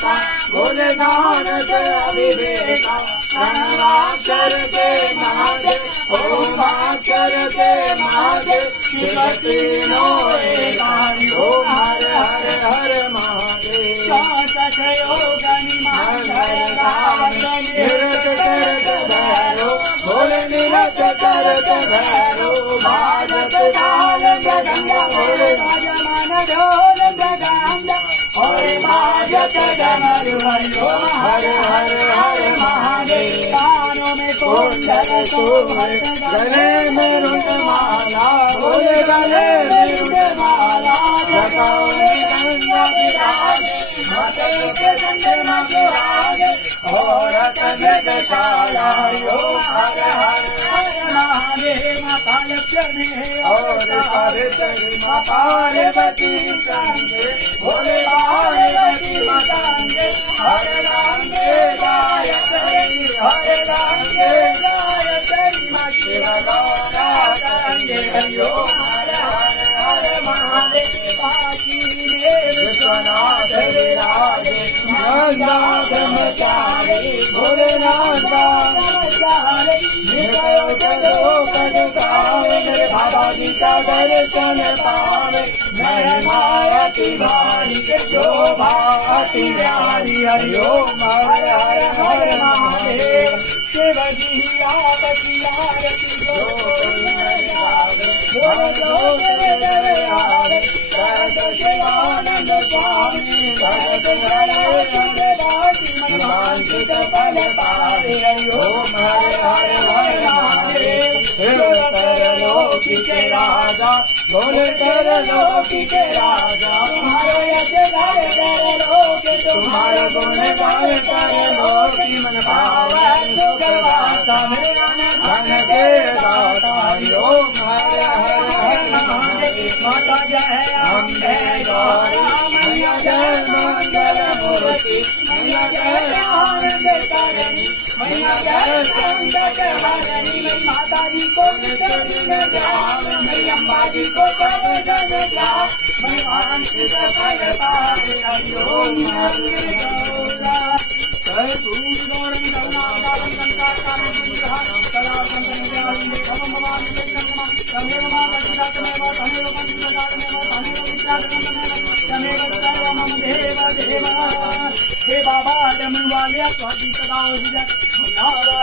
विवेका बोले नानक अविवेका प्रणवाक्षर के महादेव ओमाक्षर के महादेव शिव तीनों एका ओम हर हर हर महादेव निरत करत भैरो बोले निरत करत भैरो भारत काल गंगा बोले राजमान ढोल गंगा और बाजत डमर भैरो हर हर हर महादेव कानों में कुंडल सोहत गले में रुंडमाला बोले गले में रुंडमाला जटाओं में गंगा विराजे मस्तक पे चंद्रमा विराजे और तनक काला यो हर हर हर महादेव माता लक्ष्मी और सावित्री माता पार्वती संगे भोले पार्वती संगे हरे रंगे गायत्री हरे रंगे गायत्री शिव गौरा संगे यो हर हर हर महादेव विश्वनाथ विराजे नंदाध मचारे भोलेनाथ मचारे निकलो चलो कद कावे मेरे बाबा जी का दर्शन पावे महिमा अति भारी जो भाति न्यारी हरि ओम हर हर हर महादेव शिव जी आरती आरती शिवानंद स्वामी भरत मानसिक फल पावे ओम हर हर हर महादेव लोक के राजा बोले कर लोक के राजा तुम्हारे यश गाय कर लोक तुम्हारा गुण गाय कर लोक मन पावे सुख वाता मेरा धन के दाता ओम हर हर हर महादेव माता जय अम्बे गौरी मैया जय मंगल मूर्ति मैया जय आनंद करणी मैया जय संकट हरणी माता जी को नित्य ध्यान मैया अम्बा जी को सब जन ध्यान मैं वांछित फल पावे हरि ओम हरि गौरा जय गुरु गौरम करुणाकारं संताकारं